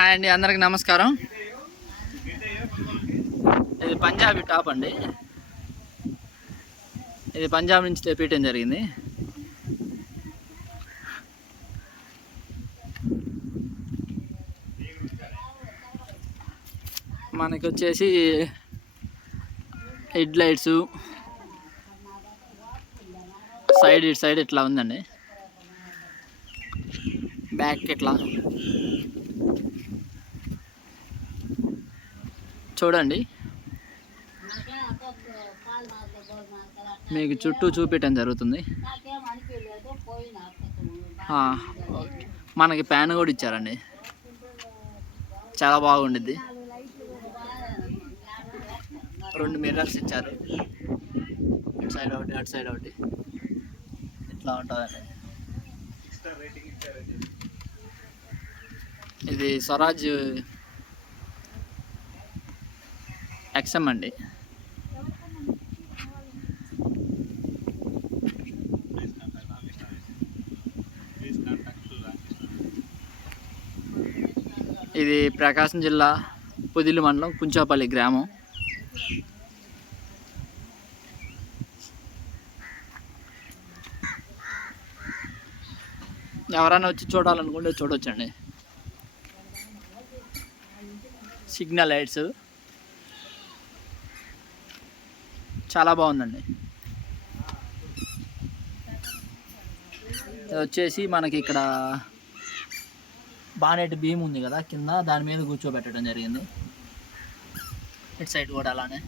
Hi అండి, అందరికి నమస్కారం. ఇది పంజాబీ టాప్ అండి. ఇది పంజాబ్ నుంచి తెప్పించడం జరిగింది. మనకి వచ్చేసి హెడ్ లైట్స్ సైడ్ ఇట్లా ఉందండి. బ్యాక్ ఇట్లా చూడండి, మీకు చుట్టూ చూపించడం జరుగుతుంది. మనకి ప్యాన్ కూడా ఇచ్చారండి, చాలా బాగుండిద్ది. 2 మిర్రర్స్ ఇచ్చారు, ఇటు సైడ్ ఒకటి అటు సైడ్ ఒకటి, ఇట్లా ఉంటుందండి. ఇది స్వరాజ్ XM అండి. ఇది ప్రకాశం జిల్లా పొదిలి మండలం కుంచాపల్లి గ్రామం. ఎవరైనా వచ్చి చూడాలనుకుంటే చూడవచ్చండి. సిగ్నల్ లైట్స్ చాలా బాగుందండి. ఇది వచ్చేసి మనకి ఇక్కడ బానెట్ బీమ్ ఉంది కదా కింద, దాని మీద కూర్చోబెట్టడం జరిగింది. ఇటు సైడ్ కూడా అలానే